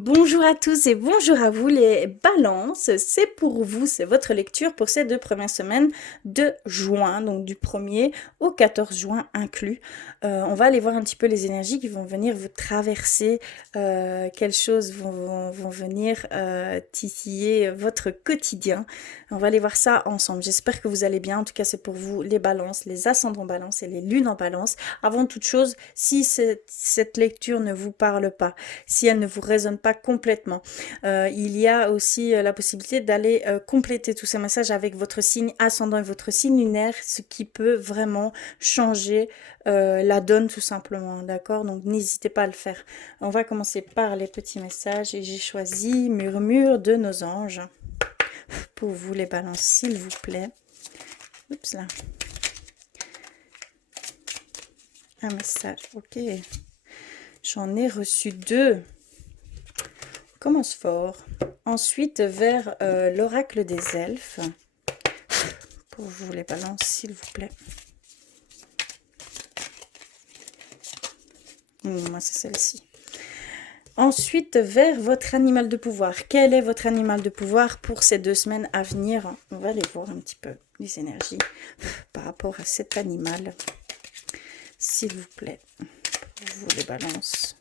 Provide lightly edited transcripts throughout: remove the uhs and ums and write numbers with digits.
Bonjour à tous et bonjour à vous les balances, c'est pour vous, c'est votre lecture pour ces 2 premières semaines de juin, donc du 1er au 14 juin inclus. On va aller voir un petit peu les énergies qui vont venir vous traverser, quelles choses vont venir titiller votre quotidien. On va aller voir ça ensemble, j'espère que vous allez bien, en tout cas c'est pour vous les balances, les ascendants balance et les lunes en balance. Avant toute chose, si cette lecture ne vous parle pas, si elle ne vous résonne pas complètement. Il y a aussi la possibilité d'aller compléter tous ces messages avec votre signe ascendant et votre signe lunaire, ce qui peut vraiment changer la donne tout simplement, d'accord? Donc n'hésitez pas à le faire. On va commencer par les petits messages et j'ai choisi Murmure de nos anges pour vous les balances, s'il vous plaît. Oups là. Un message, ok. J'en ai reçu 2. Commence fort. Ensuite, vers l'oracle des elfes. Pour vous les balances, s'il vous plaît. Moi, c'est celle-ci. Ensuite, vers votre animal de pouvoir. Quel est votre animal de pouvoir pour ces 2 semaines à venir? On va aller voir un petit peu les énergies par rapport à cet animal. S'il vous plaît, pour vous les balances.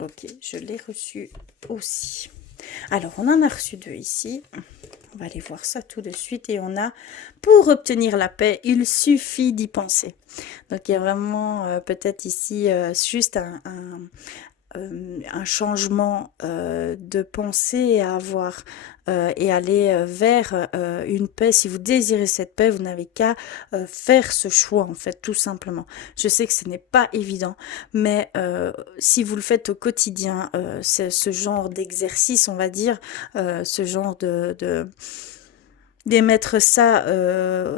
Ok, je l'ai reçu aussi. Alors, on en a reçu 2 ici. On va aller voir ça tout de suite. Et on a, pour obtenir la paix, il suffit d'y penser. Donc, il y a vraiment peut-être ici juste un changement de pensée à avoir et aller vers une paix. Si vous désirez cette paix, vous n'avez qu'à faire ce choix, en fait, tout simplement. Je sais que ce n'est pas évident, mais si vous le faites au quotidien, c'est ce genre d'exercice, on va dire, ce genre d'émettre ça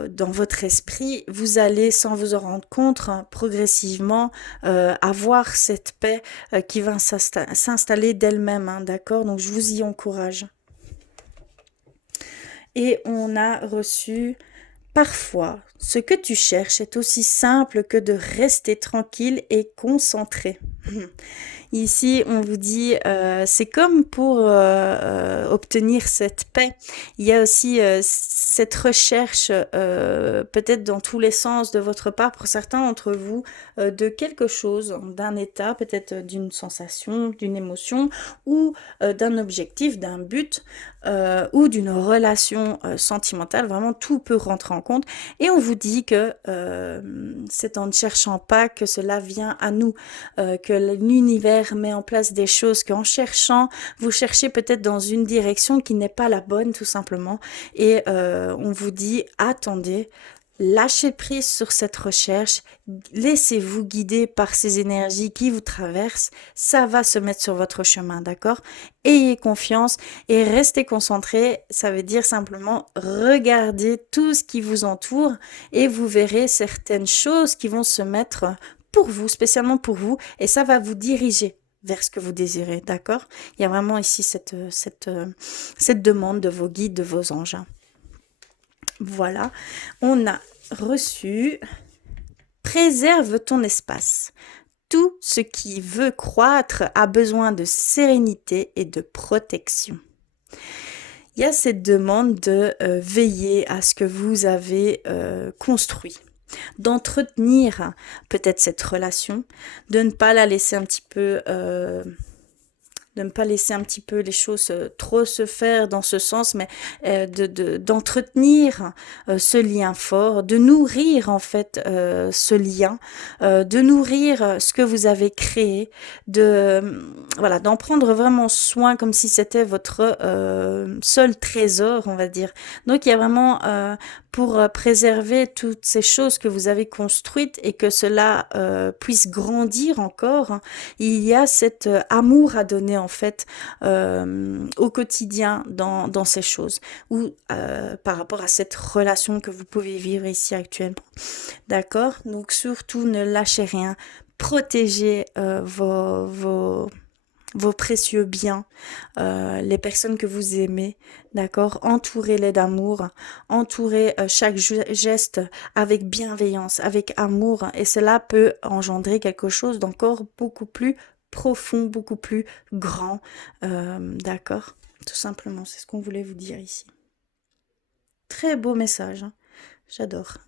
dans votre esprit, vous allez, sans vous en rendre compte, hein, progressivement avoir cette paix qui va s'installer d'elle-même, hein, d'accord? Donc je vous y encourage. Et on a reçu: parfois, ce que tu cherches est aussi simple que de rester tranquille et concentré. Ici, on vous dit, c'est comme pour obtenir cette paix. Il y a aussi cette recherche, peut-être dans tous les sens de votre part, pour certains d'entre vous, de quelque chose, d'un état, peut-être d'une sensation, d'une émotion, ou d'un objectif, d'un but, ou d'une relation sentimentale. Vraiment, tout peut rentrer en compte. Et on vous dit que c'est en ne cherchant pas que cela vient à nous, que l'univers met en place des choses, qu'en cherchant, vous cherchez peut-être dans une direction qui n'est pas la bonne, tout simplement. Et on vous dit, attendez, lâchez prise sur cette recherche, laissez-vous guider par ces énergies qui vous traversent, ça va se mettre sur votre chemin, d'accord? Ayez confiance et restez concentré, ça veut dire simplement regardez tout ce qui vous entoure et vous verrez certaines choses qui vont se mettre pour vous, spécialement pour vous, et ça va vous diriger vers ce que vous désirez, d'accord? Il y a vraiment ici cette demande de vos guides, de vos anges. Voilà, on a reçu: préserve ton espace. Tout ce qui veut croître a besoin de sérénité et de protection. Il y a cette demande de veiller à ce que vous avez construit, d'entretenir peut-être cette relation, de ne pas la laisser un petit peu de ne pas laisser un petit peu les choses trop se faire dans ce sens, mais d'entretenir ce lien fort, de nourrir en fait ce lien, de nourrir ce que vous avez créé, voilà, d'en prendre vraiment soin comme si c'était votre seul trésor, on va dire. Donc il y a vraiment pour préserver toutes ces choses que vous avez construites et que cela puisse grandir encore, hein, il y a cet amour à donner en fait au quotidien dans ces choses ou par rapport à cette relation que vous pouvez vivre ici actuellement. D'accord? Donc surtout ne lâchez rien, protégez vos précieux biens, les personnes que vous aimez, d'accord? Entourez-les d'amour, entourez chaque geste avec bienveillance, avec amour, et cela peut engendrer quelque chose d'encore beaucoup plus profond, beaucoup plus grand, d'accord? Tout simplement, c'est ce qu'on voulait vous dire ici. Très beau message, hein. J'adore.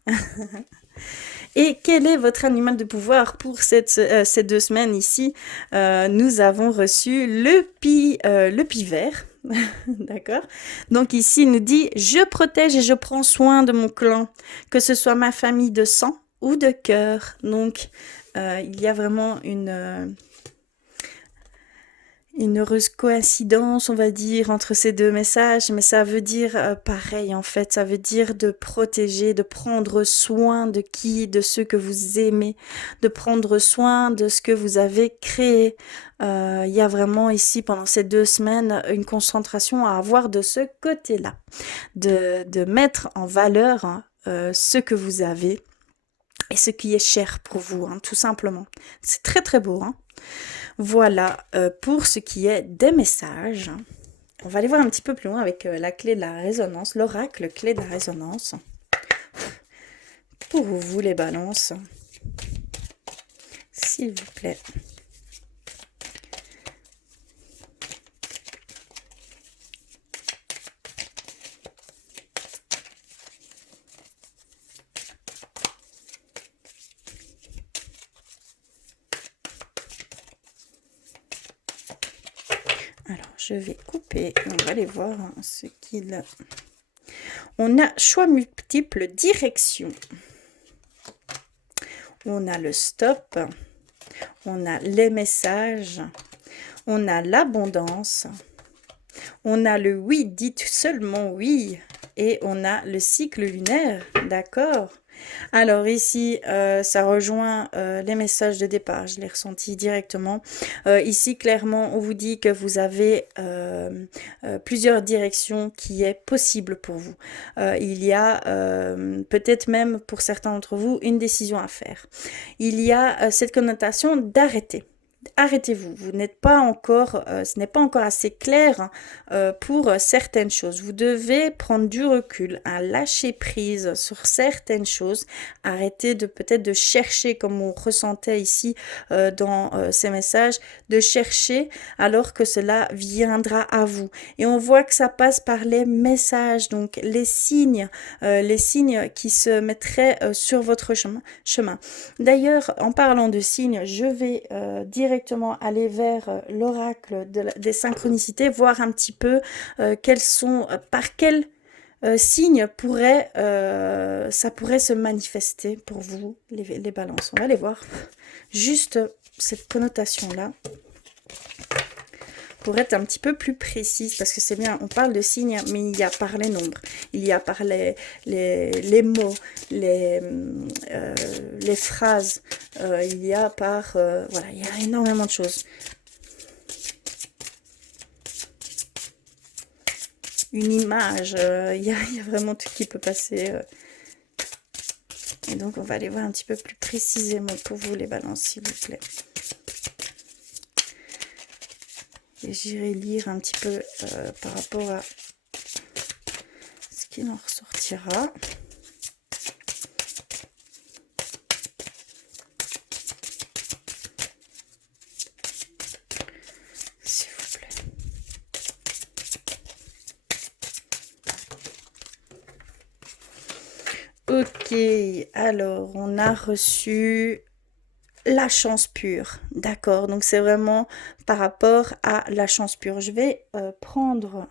Et quel est votre animal de pouvoir pour ces 2 semaines ici? Nous avons reçu le pivert, d'accord? Donc ici, il nous dit: «Je protège et je prends soin de mon clan, que ce soit ma famille de sang ou de cœur». Donc, il y a vraiment une heureuse coïncidence, on va dire, entre ces 2 messages, mais ça veut dire, pareil, en fait. Ça veut dire de protéger, de prendre soin de qui? De ceux que vous aimez, de prendre soin de ce que vous avez créé. Il y a vraiment ici, pendant ces 2 semaines, une concentration à avoir de ce côté-là. De mettre en valeur, hein, ce que vous avez et ce qui est cher pour vous, hein, tout simplement. C'est très, très beau, hein. Voilà, pour ce qui est des messages. On va aller voir un petit peu plus loin avec la clé de la résonance, l'oracle clé de la résonance. Pour vous, les balances, s'il vous plaît. Alors, je vais couper, on va aller voir ce qu'il... On a choix multiples, direction. On a le stop. On a les messages. On a l'abondance. On a le oui, dites seulement oui. Et on a le cycle lunaire, d'accord? Alors ici, ça rejoint les messages de départ, je l'ai ressenti directement. Ici, clairement, on vous dit que vous avez plusieurs directions qui est possible pour vous. Il y a peut-être même pour certains d'entre vous une décision à faire. Il y a cette connotation d'arrêter. Arrêtez-vous, vous n'êtes pas encore, ce n'est pas encore assez clair pour certaines choses. Vous devez prendre du recul, un lâcher prise sur certaines choses. Arrêtez de peut-être de chercher, comme on ressentait ici dans ces messages, de chercher alors que cela viendra à vous. Et on voit que ça passe par les messages, donc les signes qui se mettraient sur votre chemin. D'ailleurs, en parlant de signes, je vais directement aller vers l'oracle des synchronicités, voir un petit peu quels sont, par quels signes ça pourrait se manifester pour vous, les balances. On va les voir. Juste cette connotation-là, pour être un petit peu plus précise, parce que c'est bien, on parle de signes, mais il y a par les nombres, il y a par les mots, les phrases, il y a par... voilà, il y a énormément de choses. Une image, il y a vraiment tout qui peut passer. Et donc, on va aller voir un petit peu plus précisément pour vous, les balances, s'il vous plaît. Et j'irai lire un petit peu par rapport à ce qu'il en ressortira. S'il vous plaît. Ok, alors on a reçu... la chance pure, d'accord, donc c'est vraiment par rapport à la chance pure. Je vais prendre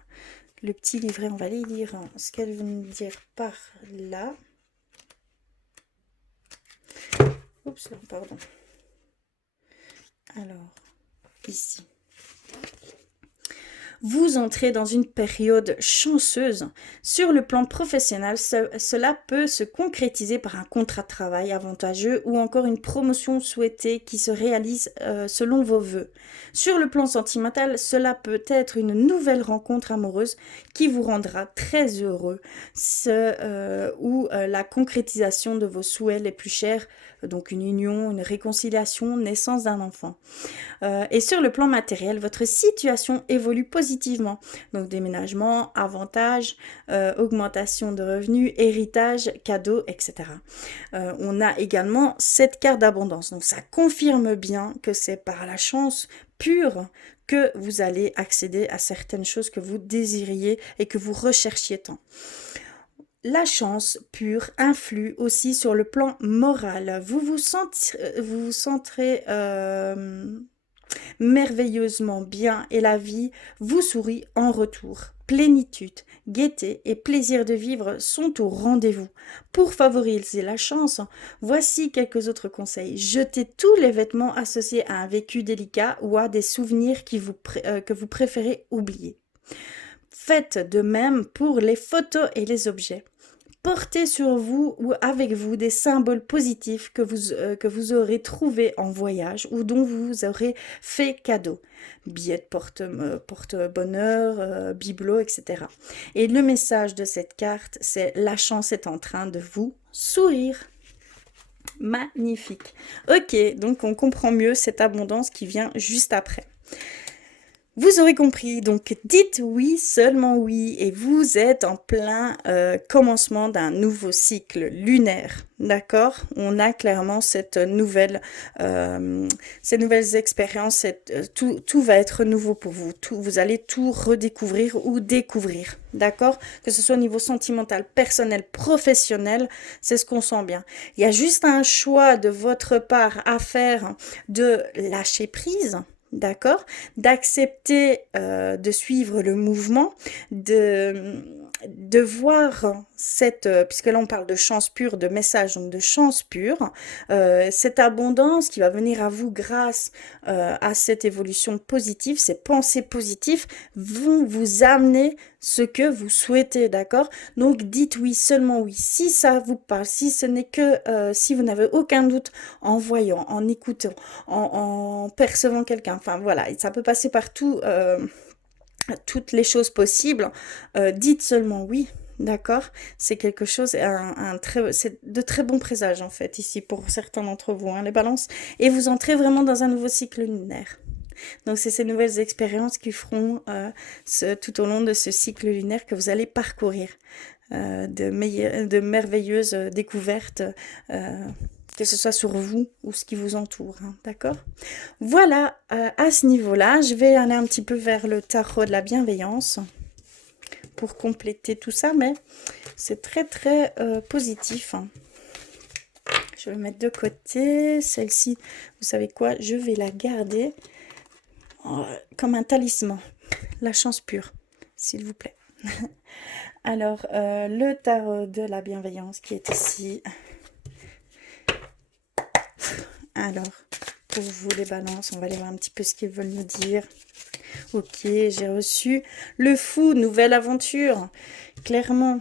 le petit livret, on va aller lire ce qu'elle veut nous dire par là. Oups, pardon. Alors, ici. Vous entrez dans une période chanceuse. Sur le plan professionnel, cela peut se concrétiser par un contrat de travail avantageux ou encore une promotion souhaitée qui se réalise selon vos vœux. Sur le plan sentimental, cela peut être une nouvelle rencontre amoureuse qui vous rendra très heureux ou la concrétisation de vos souhaits les plus chers donc une union, une réconciliation, naissance d'un enfant. Et sur le plan matériel, votre situation évolue positivement. Donc déménagement, avantages, augmentation de revenus, héritage, cadeaux, etc. On a également cette carte d'abondance. Donc ça confirme bien que c'est par la chance pure que vous allez accéder à certaines choses que vous désiriez et que vous recherchiez tant. La chance pure influe aussi sur le plan moral. Vous vous sentirez merveilleusement bien et la vie vous sourit en retour. Plénitude, gaieté et plaisir de vivre sont au rendez-vous. Pour favoriser la chance, voici quelques autres conseils. Jetez tous les vêtements associés à un vécu délicat ou à des souvenirs que vous préférez oublier. Faites de même pour les photos et les objets. Portez sur vous ou avec vous des symboles positifs que vous aurez trouvés en voyage ou dont vous aurez fait cadeau. Billets de porte-bonheur, bibelots, etc. Et le message de cette carte, c'est la chance est en train de vous sourire. Magnifique. Ok, donc on comprend mieux cette abondance qui vient juste après. Vous aurez compris, donc dites oui, seulement oui, et vous êtes en plein commencement d'un nouveau cycle lunaire, d'accord? On a clairement ces nouvelles expériences, tout va être nouveau pour vous, vous allez tout redécouvrir ou découvrir, d'accord? Que ce soit au niveau sentimental, personnel, professionnel, c'est ce qu'on sent bien. Il y a juste un choix de votre part à faire de lâcher prise, d'accord, d'accepter de suivre le mouvement, de voir puisque là on parle de chance pure, de message, donc de chance pure, cette abondance qui va venir à vous grâce à cette évolution positive, ces pensées positives vont vous amener ce que vous souhaitez, d'accord? Donc dites oui, seulement oui, si ça vous parle, si ce n'est que, si vous n'avez aucun doute en voyant, en écoutant, en percevant quelqu'un, enfin voilà, ça peut passer par toutes les choses possibles, dites seulement oui, d'accord? C'est quelque chose, c'est de très bons présages en fait, ici pour certains d'entre vous, hein, les balances, et vous entrez vraiment dans un nouveau cycle lunaire. Donc c'est ces nouvelles expériences qui feront tout au long de ce cycle lunaire que vous allez parcourir, de merveilleuses découvertes, que ce soit sur vous ou ce qui vous entoure, hein, d'accord? Voilà, à ce niveau-là, je vais aller un petit peu vers le tarot de la bienveillance pour compléter tout ça, mais c'est très très positif, hein. Je vais le mettre de côté. Celle-ci, vous savez quoi? Je vais la garder comme un talisman. La chance pure, s'il vous plaît. Alors, le tarot de la bienveillance qui est ici. Alors, pour vous les balances, on va aller voir un petit peu ce qu'ils veulent nous dire. Ok, j'ai reçu le fou, nouvelle aventure. Clairement.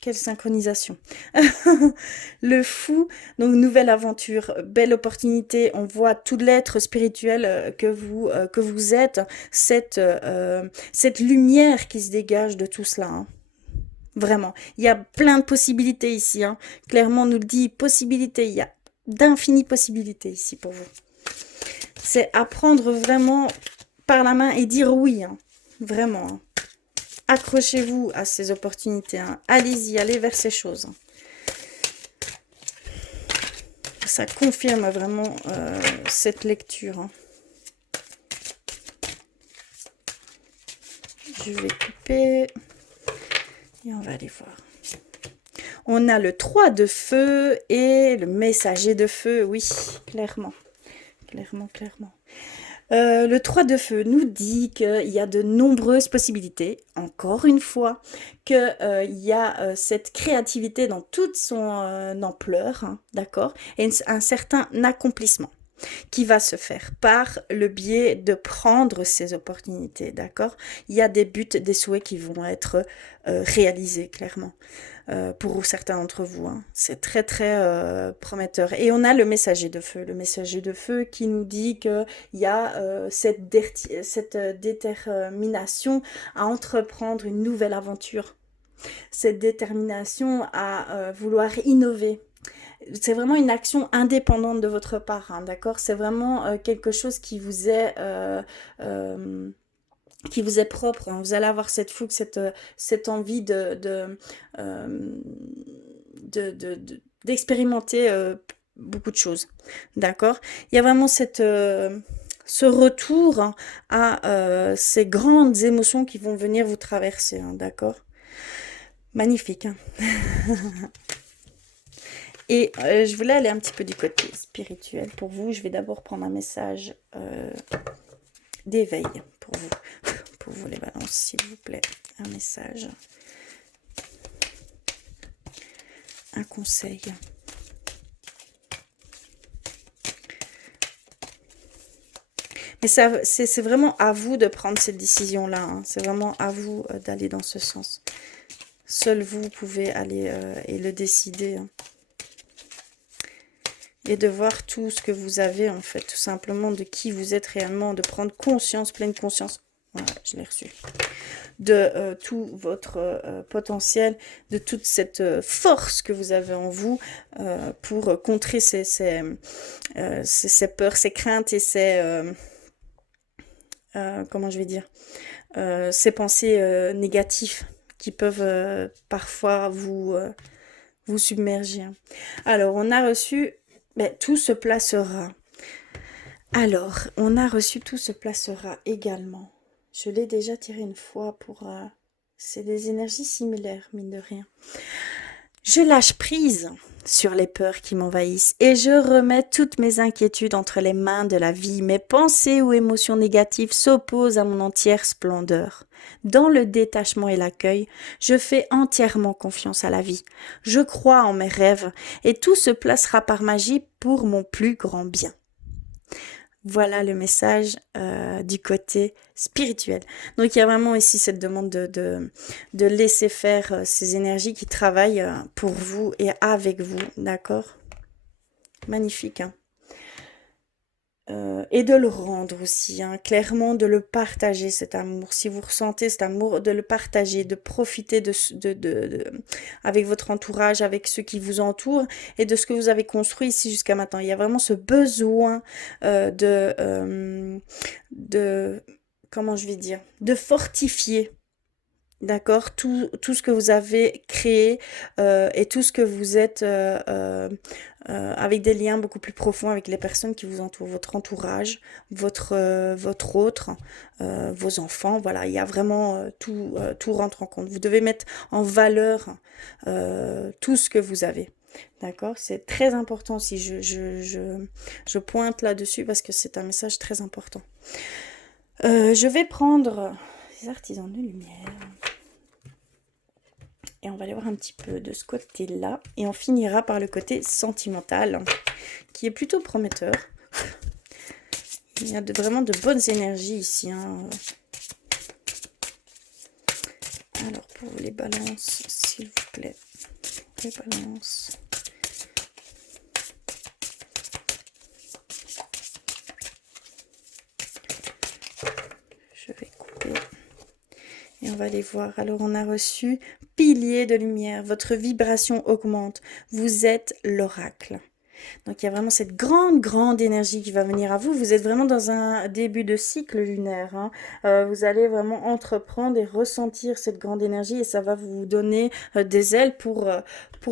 Quelle synchronisation. Le fou, donc nouvelle aventure, belle opportunité. On voit tout l'être spirituel que vous êtes, cette lumière qui se dégage de tout cela, hein. Vraiment, il y a plein de possibilités ici, hein. Clairement, on nous le dit, possibilités, il y a d'infinies possibilités ici pour vous. C'est apprendre vraiment par la main et dire oui, hein. Vraiment, hein. Accrochez-vous à ces opportunités, hein. Allez-y, allez vers ces choses. Ça confirme vraiment cette lecture, hein. Je vais couper et on va aller voir. On a le 3 de feu et le messager de feu, oui, clairement. Clairement. Le 3 de feu nous dit qu'il y a de nombreuses possibilités, encore une fois, qu'il y a cette créativité dans toute son ampleur, hein, d'accord, et un certain accomplissement qui va se faire par le biais de prendre ces opportunités, d'accord? Il y a des buts, des souhaits qui vont être réalisés, clairement. Pour certains d'entre vous, hein. C'est très très prometteur. Et on a le messager de feu qui nous dit qu'il y a cette détermination à entreprendre une nouvelle aventure, cette détermination à vouloir innover, c'est vraiment une action indépendante de votre part, hein, d'accord? C'est vraiment quelque chose euh, qui vous est propre, hein. Vous allez avoir cette fougue, cette envie euh, d'expérimenter beaucoup de choses, d'accord? Il y a vraiment ce retour, hein, à ces grandes émotions qui vont venir vous traverser, hein, d'accord? Magnifique, hein. Et je voulais aller un petit peu du côté spirituel pour vous. Je vais d'abord prendre un message d'éveil pour vous. Pour vous les balances, s'il vous plaît. Un message. Un conseil. Mais ça, c'est vraiment à vous de prendre cette décision-là, hein. C'est vraiment à vous d'aller dans ce sens. Seul vous pouvez aller et le décider, hein. Et de voir tout ce que vous avez, en fait, tout simplement, de qui vous êtes réellement, de prendre conscience, pleine conscience. Voilà, je l'ai reçu. De tout votre potentiel, de toute cette force que vous avez en vous pour contrer ces peurs, ces craintes et comment je vais dire, ces pensées négatives qui peuvent parfois vous submerger. Alors, on a reçu, ben, tout se placera. Alors, on a reçu tout se placera également. Je l'ai déjà tiré une fois pour... c'est des énergies similaires, mine de rien. Je lâche prise sur les peurs qui m'envahissent et je remets toutes mes inquiétudes entre les mains de la vie. Mes pensées ou émotions négatives s'opposent à mon entière splendeur. Dans le détachement et l'accueil, je fais entièrement confiance à la vie. Je crois en mes rêves et tout se placera par magie pour mon plus grand bien. Voilà le message du côté spirituel. Donc il y a vraiment ici cette demande de laisser faire ces énergies qui travaillent pour vous et avec vous, d'accord? Magnifique, hein? Et de le rendre aussi, hein, clairement de le partager cet amour. Si vous ressentez cet amour, de le partager, de profiter avec votre entourage, avec ceux qui vous entourent et de ce que vous avez construit ici jusqu'à maintenant. Il y a vraiment ce besoin de, comment je vais dire, de fortifier. D'accord, tout ce que vous avez créé et tout ce que vous êtes avec des liens beaucoup plus profonds avec les personnes qui vous entourent, votre entourage, votre autre, vos enfants, voilà, il y a vraiment tout rentre en compte. Vous devez mettre en valeur tout ce que vous avez. D'accord, c'est très important aussi, je pointe là-dessus parce que c'est un message très important. Je vais prendre les artisans de lumière. Et on va aller voir un petit peu de ce côté-là. Et on finira par le côté sentimental, qui est plutôt prometteur. Il y a vraiment de bonnes énergies ici, hein. Alors, pour les balances, s'il vous plaît. Les balances. Je vais couper. Et on va aller voir. Alors, on a reçu pilier de lumière. Votre vibration augmente. Vous êtes l'oracle. Donc, il y a vraiment cette grande énergie qui va venir à vous. Vous êtes vraiment dans un début de cycle lunaire, hein. Vous allez vraiment entreprendre et ressentir cette grande énergie et ça va vous donner des ailes pour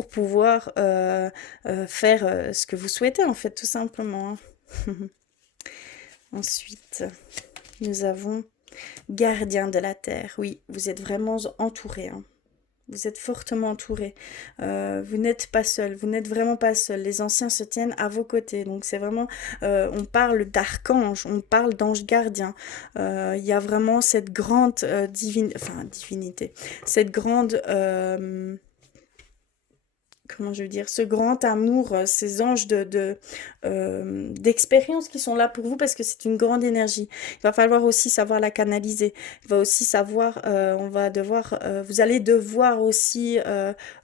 pouvoir faire ce que vous souhaitez, en fait, tout simplement, hein. Ensuite, nous avons gardien de la terre. Oui, vous êtes vraiment entouré, hein. Vous êtes fortement entouré. Vous n'êtes pas seul. Vous n'êtes vraiment pas seul. Les anciens se tiennent à vos côtés. Donc c'est vraiment, on parle d'archange, on parle d'ange gardien. Il y a vraiment cette grande divinité, cette grande comment je veux dire, ce grand amour, ces anges d'expérience qui sont là pour vous parce que c'est une grande énergie. Il va falloir aussi savoir la canaliser. Il va aussi savoir, vous allez devoir aussi,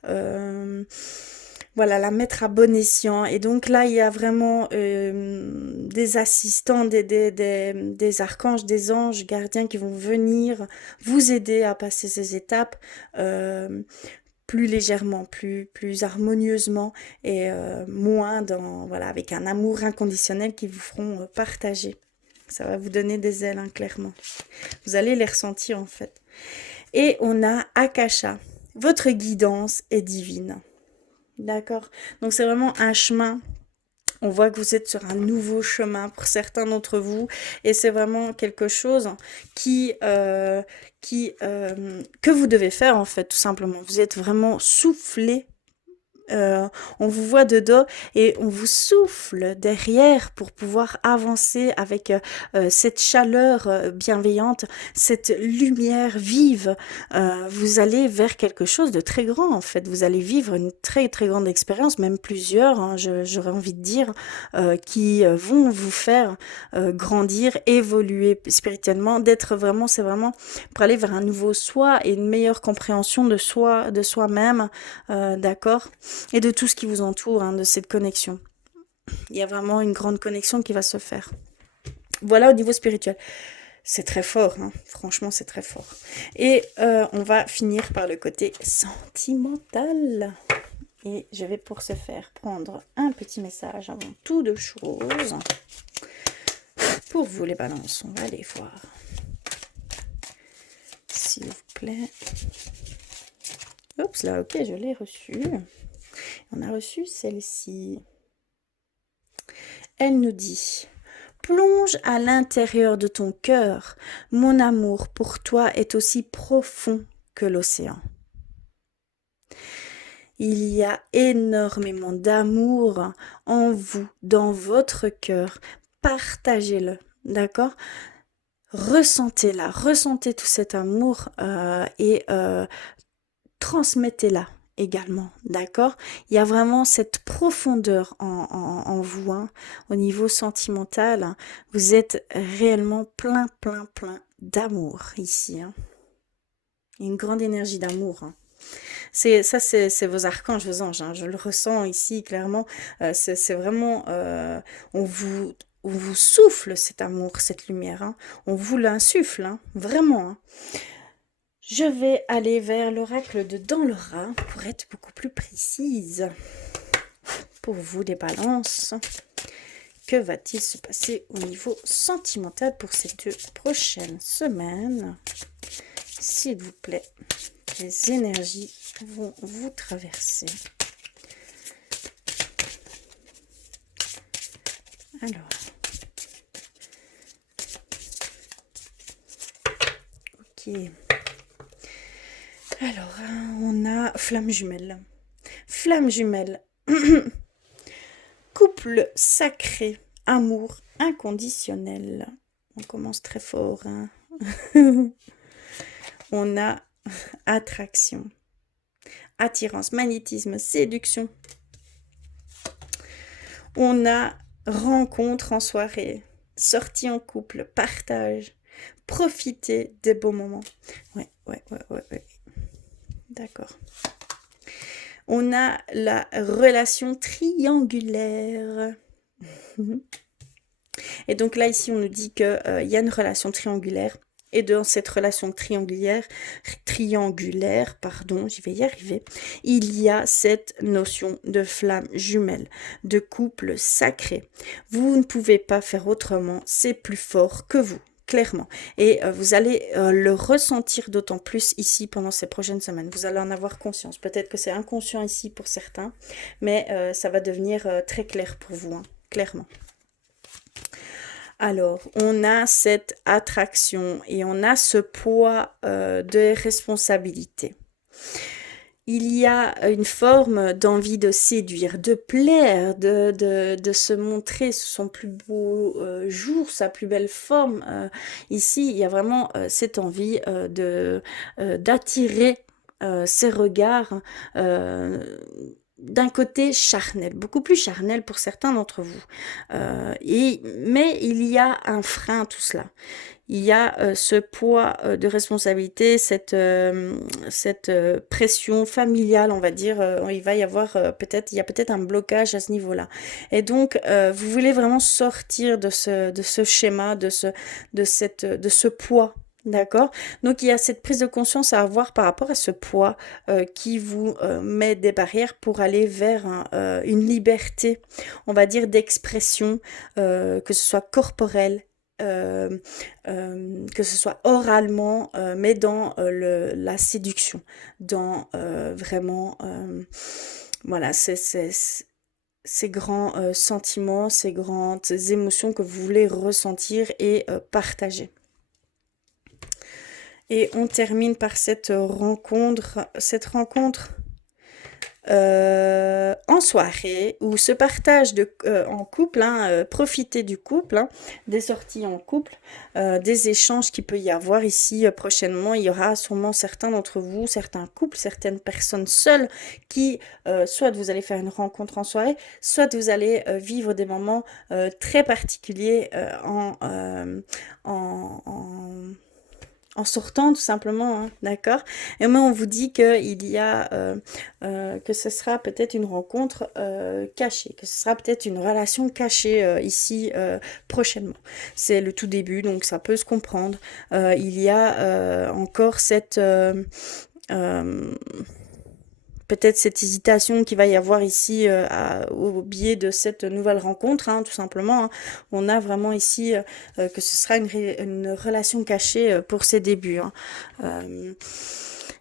voilà, la mettre à bon escient. Et donc là, il y a vraiment des assistants, des archanges, des anges gardiens qui vont venir vous aider à passer ces étapes. plus légèrement, plus harmonieusement et moins dans, voilà, avec un amour inconditionnel qui vous feront partager. Ça va vous donner des ailes, hein, clairement. Vous allez les ressentir en fait. Et on a Akasha. Votre guidance est divine. D'accord? Donc c'est vraiment un chemin. On voit que vous êtes sur un nouveau chemin pour certains d'entre vous et c'est vraiment quelque chose que vous devez faire en fait tout simplement. Vous êtes vraiment soufflé. On vous voit de dos et on vous souffle derrière pour pouvoir avancer avec cette chaleur bienveillante, cette lumière vive. Vous allez vers quelque chose de très grand en fait. Vous allez vivre une très très grande expérience, même plusieurs, hein, j'aurais envie de dire, qui vont vous faire grandir, évoluer spirituellement, d'être vraiment, c'est vraiment pour aller vers un nouveau soi et une meilleure compréhension de soi, de soi-même, d'accord? Et de tout ce qui vous entoure, hein, de cette connexion. Il y a vraiment une grande connexion qui va se faire. Voilà au niveau spirituel. C'est très fort, hein. Franchement, c'est très fort. Et on va finir par le côté sentimental. Et je vais pour ce faire prendre un petit message avant toute chose. Pour vous les balances, on va aller voir. S'il vous plaît. Oups là, ok, je l'ai reçu. On a reçu celle-ci. Elle nous dit: plonge à l'intérieur de ton cœur. Mon amour pour toi est aussi profond que l'océan. Il y a énormément d'amour en vous, dans votre cœur. Partagez-le, d'accord? Ressentez-la, ressentez tout cet amour et transmettez-la également, d'accord? Il y a vraiment cette profondeur en vous, hein, au niveau sentimental. Hein. Vous êtes réellement plein d'amour ici. Hein. Il y a une grande énergie d'amour. Hein. C'est vos archanges, vos anges. Hein. Je le ressens ici clairement. C'est vraiment, on vous souffle cet amour, cette lumière. Hein. On vous l'insuffle, hein, vraiment. Hein. Je vais aller vers l'oracle de Dans le rat pour être beaucoup plus précise. Pour vous, les balances, que va-t-il se passer au niveau sentimental pour ces 2 prochaines semaines? S'il vous plaît, les énergies vont vous traverser. Alors, ok. Alors, on a flamme jumelle. Flamme jumelle. Couple sacré. Amour inconditionnel. On commence très fort. Hein. On a attraction. Attirance, magnétisme, séduction. On a rencontre en soirée. Sortie en couple. Partage. Profiter des beaux moments. Ouais. D'accord. On a la relation triangulaire. Et donc là, ici, on nous dit qu'il y a une relation triangulaire. Et dans cette relation triangulaire, j'y vais y arriver, il y a cette notion de flamme jumelle, de couple sacré. Vous ne pouvez pas faire autrement, c'est plus fort que vous. Clairement. Et vous allez le ressentir d'autant plus ici pendant ces prochaines semaines. Vous allez en avoir conscience. Peut-être que c'est inconscient ici pour certains, mais ça va devenir très clair pour vous, hein, clairement. Alors, on a cette attraction et on a ce poids de responsabilité. Il y a une forme d'envie de séduire, de plaire, de se montrer son plus beau jour, sa plus belle forme. Ici, il y a vraiment cette envie d'attirer ses regards d'un côté charnel, beaucoup plus charnel pour certains d'entre vous. Mais il y a un frein à tout cela. Il y a ce poids de responsabilité, cette pression familiale, on va dire. Il va y avoir il y a peut-être un blocage à ce niveau-là. Et donc, vous voulez vraiment sortir de ce schéma, de ce poids D'accord? Donc il y a cette prise de conscience à avoir par rapport à ce poids qui vous met des barrières pour aller vers une liberté, on va dire, d'expression, que ce soit corporelle, euh, que ce soit oralement, mais dans la séduction, dans vraiment, voilà, ces grands sentiments, ces grandes émotions que vous voulez ressentir et partager. Et on termine par cette rencontre en soirée ou ce partage en couple, hein, profiter du couple, hein, des sorties en couple, des échanges qu'il peut y avoir ici prochainement. Il y aura sûrement certains d'entre vous, certains couples, certaines personnes seules qui, soit vous allez faire une rencontre en soirée, soit vous allez vivre des moments très particuliers en sortant tout simplement, hein, d'accord? Et moi, on vous dit qu'il y a, que ce sera peut-être une rencontre cachée, que ce sera peut-être une relation cachée ici prochainement. C'est le tout début, donc ça peut se comprendre. Il y a encore euh, peut-être cette hésitation qu'il va y avoir ici au biais de cette nouvelle rencontre, hein, tout simplement, hein. On a vraiment ici que ce sera une relation cachée pour ses débuts, hein. Euh,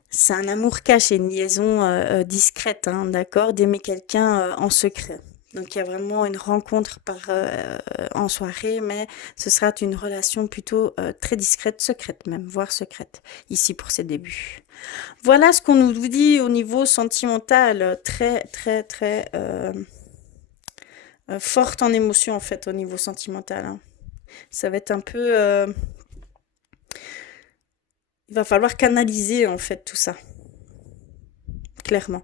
c'est un amour caché, une liaison discrète, hein, d'accord, d'aimer quelqu'un en secret. Donc il y a vraiment une rencontre en soirée, mais ce sera une relation plutôt très discrète, secrète même, voire secrète, ici pour ses débuts. Voilà ce qu'on nous dit au niveau sentimental, très très très forte en émotion en fait au niveau sentimental, hein. Ça va être un peu, il va falloir canaliser en fait tout ça, clairement.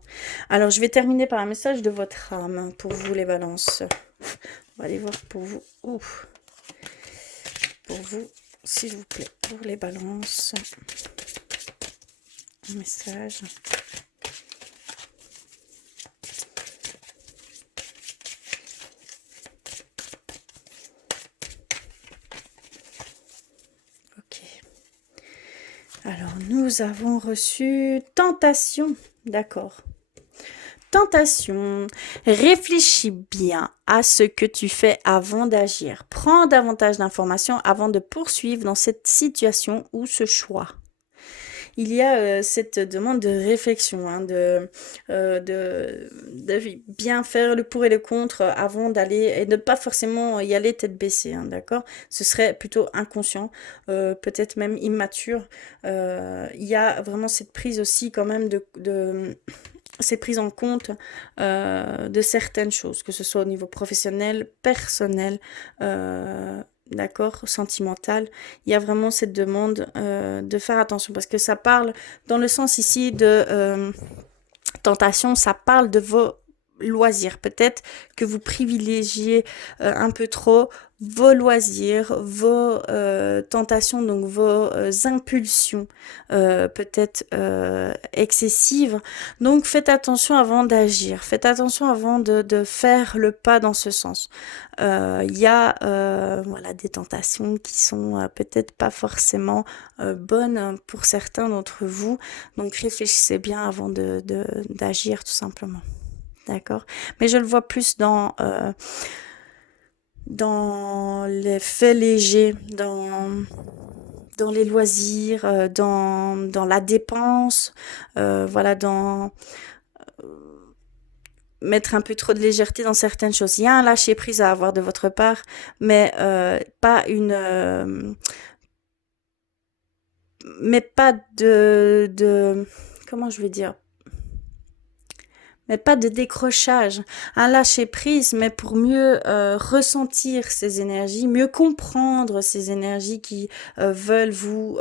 Alors je vais terminer par un message de votre âme pour vous les balances. On va aller voir pour vous. Ouf. Pour vous, s'il vous plaît, pour les balances. Un message. Ok. Alors, nous avons reçu tentation. D'accord. Tentation. Réfléchis bien à ce que tu fais avant d'agir. Prends davantage d'informations avant de poursuivre dans cette situation ou ce choix. Il y a cette demande de réflexion, hein, de bien faire le pour et le contre avant d'aller, et ne pas forcément y aller tête baissée, hein, d'accord? Ce serait plutôt inconscient, peut-être même immature. Il y a vraiment cette prise aussi quand même cette prise en compte de certaines choses, que ce soit au niveau professionnel, personnel, d'accord, sentimental. Il y a vraiment cette demande de faire attention parce que ça parle dans le sens ici de tentation, ça parle de vos loisirs. Peut-être que vous privilégiez un peu trop vos loisirs, vos tentations, donc vos impulsions peut-être excessives. Donc faites attention avant d'agir, faites attention avant de faire le pas dans ce sens. Il y a voilà, des tentations qui sont peut-être pas forcément bonnes pour certains d'entre vous. Donc réfléchissez bien avant d'agir tout simplement. D'accord? Mais je le vois plus dans les faits légers, dans les loisirs, dans la dépense, voilà, dans mettre un peu trop de légèreté dans certaines choses. Il y a un lâcher prise à avoir de votre part, mais pas comment je vais dire, mais pas de décrochage, un lâcher prise, mais pour mieux ressentir ces énergies, mieux comprendre ces énergies qui veulent vous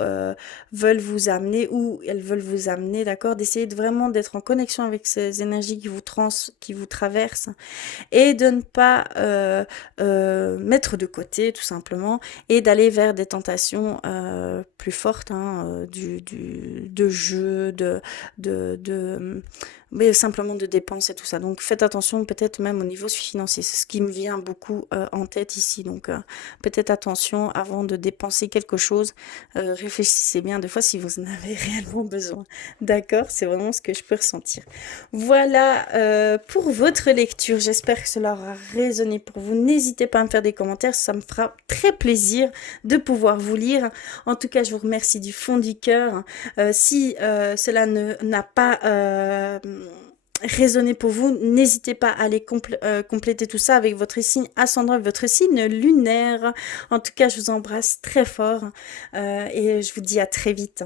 amener où elles veulent vous amener, d'accord, d'essayer vraiment d'être en connexion avec ces énergies qui vous traversent et de ne pas mettre de côté tout simplement et d'aller vers des tentations plus fortes, hein, de jeu, mais simplement de dépenses et tout ça. Donc faites attention peut-être même au niveau financier. C'est ce qui me vient beaucoup en tête ici. Donc peut-être attention avant de dépenser quelque chose. Réfléchissez bien deux fois si vous en avez réellement besoin. D'accord? C'est vraiment ce que je peux ressentir. Voilà pour votre lecture. J'espère que cela aura résonné pour vous. N'hésitez pas à me faire des commentaires. Ça me fera très plaisir de pouvoir vous lire. En tout cas, je vous remercie du fond du cœur. Si cela n'a pas résonné pour vous, n'hésitez pas à aller compléter tout ça avec votre signe ascendant et votre signe lunaire. En tout cas, je vous embrasse très fort et je vous dis à très vite.